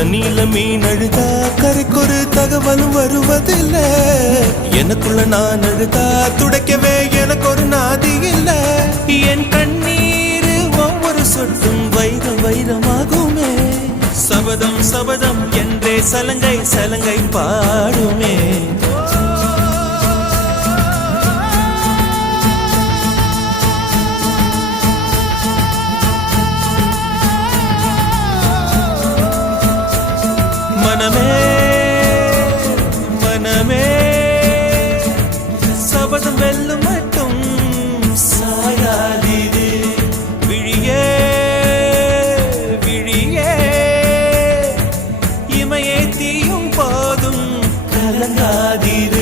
தண்ணியில மீன் அழுதா கரைக்கொரு தகவலும் வருவதில்லை. எனக்குள்ள நான் அழுதா துடைக்கவே எனக்கு ஒரு நாதி இல்லை. என் கண்ணீர் ஒவ்வொரு சொட்டும் வைரம் வைரமாகுமே. சபதம் சபதம் என்றே சலங்கை சலங்கை பாடுமே. மனமே மனமே சபதம் வெல்லும் மட்டும் சாயாதீது. விழியே விழியே இமையே தீயும் போதும் கலங்காதீது.